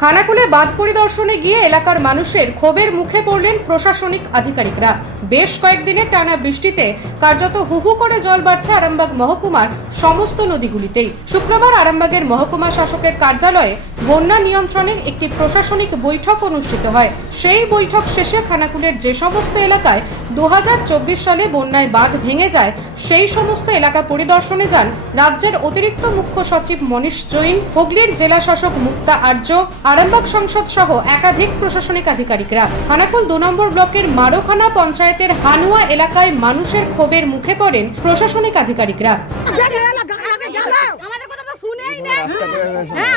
খানাকুলে বাঁধ পরিদর্শনে গিয়ে এলাকার মানুষের ক্ষোভের মুখে পড়লেন প্রশাসনিক আধিকারিকরা। বেশ কয়েকদিনের টানা বৃষ্টিতে কার্যত হুহু করে জল বাড়ছে আরামবাগ মহকুমার সমস্ত নদীগুলিতেই। শুক্রবার আরামবাগের মহকুমা শাসকের কার্যালয়ে বন্যা নিয়ন্ত্রণের একটি প্রশাসনিক বৈঠক অনুষ্ঠিত হয়। সেই বৈঠক শেষে খানাকুলের যে সমস্ত এলাকায় দু সালে বন্যায় বাঁধ ভেঙে যায়, সেই সমস্ত এলাকা পরিদর্শনে যান রাজ্যের অতিরিক্ত মুখ্য সচিব মনীষ জৈন, হুগলির জেলা শাসক মুক্তা আর্য, আরামবাগ সংসদ সহ একাধিক প্রশাসনিক আধিকারিকরা। খানাকুল দু নম্বর ব্লকের মারোখানা পঞ্চায়েতের হানুয়া এলাকায় মানুষের ক্ষোভের মুখে পড়েন প্রশাসনিক আধিকারিকরা। হ্যাঁ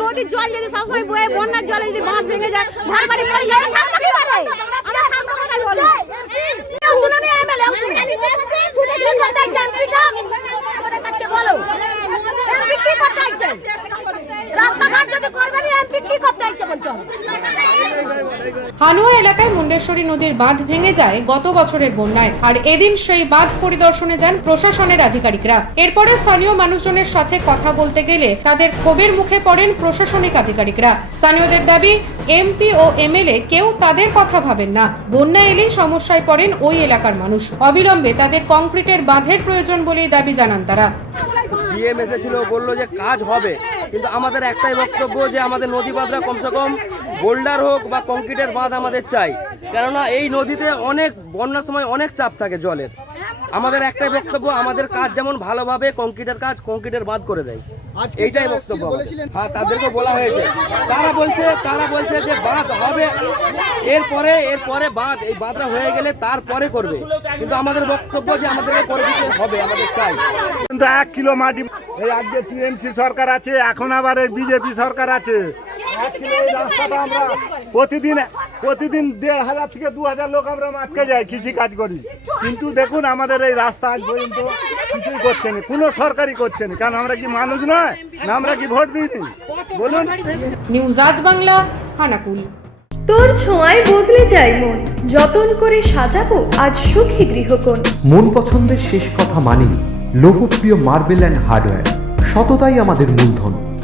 নদীর জল যদি সবসময় বয়ে, বন্যার জলে যদি বাঁধ ভেঙে যায় ঘর পড়ে যাবে থাকব কি করে আমরা থাকব কোথায় বলো শুনানি এমএলএ কি করতে চাইছে এমপিটা করে থাকছে বলো এমপি কি করতে চাইছে রাস্তাঘাট যদি করবে না এমপি কি করতে বলতো হানুয়া এলাকায় মুন্ডেশ্বরী নদীর বাঁধ ভেঙে যায়। গত বছরের বন্যায়। আর এদিন সেই বাঁধ পরিদর্শনে যান প্রশাসনের আধিকারিকরা। এরপরে স্থানীয় মানুষজনের সাথে কথা বলতে গেলে তাদের ক্ষোভের মুখে পড়েন প্রশাসনিক আধিকারিকরা। স্থানীয়দের দাবি এমপি ও এমএলএ কেউ তাদের কথা ভাবেন না। বন্যা এলেই সমস্যায় পড়েন ওই এলাকার মানুষ। অবিলম্বে তাদের কংক্রিটের বাঁধের প্রয়োজন বলেই দাবি জানান তারা। ডিএম এসেছিল বলল যে কাজ হবে। কিন্তু আমাদের একটাই বক্তব্য যে আমাদের নদী বাঁধরা কমসে কম বোল্ডার হোক বা কংক্রিটের বাঁধ আমাদের চাই। কেননা এই নদীতে অনেক বন্যার সময় অনেক চাপ থাকে জলের। আমাদের একটাই বক্তব্য, আমাদের কাজ যেমন ভালোভাবে কংক্রিটের কাজ, কংক্রিটের বাঁধ করে দেয়। এইটাই বক্তব্য হ্যাঁ তাদেরকে বলা হয়েছে। তারা বলছে তারা বলছে যে বাঁধ হবে। এরপরে এরপরে বাঁধ এই বাঁধটা হয়ে গেলে তারপরে করবে। কিন্তু আমাদের বক্তব্য যে আমাদেরকে করে দিতে হবে আমাদের চাই। কিন্তু এক কিলো মাটি এই আজকে টিএমসি সরকার আছে এখন আবার এই বিজেপি সরকার আছে। এক কিলো এই রাস্তাটা আমরা প্রতিদিন প্রতিদিন দেড় হাজার থেকে দু হাজার লোক আমরা মাঠকে যাই কৃষি কাজ করি। কিন্তু দেখুন আমাদের এই রাস্তা আজ পর্যন্ত কিছুই করছে না কোনো সরকারই করছে না। কারণ আমরা কি মানুষ নয়? না আমরা কি ভোট দিইনি? বলুন। নিউজ আজ বাংলা খানাকুল। তোর ছোঁয়ায় বদলে যায় মন। যতন করে সাজাবো আজ সুখী গৃহকোণ। মন পছন্দের শেষ কথা মানি লোকপ্রিয় মার্বেল অ্যান্ড হার্ডওয়্যার সততাই আমাদের মূলধন।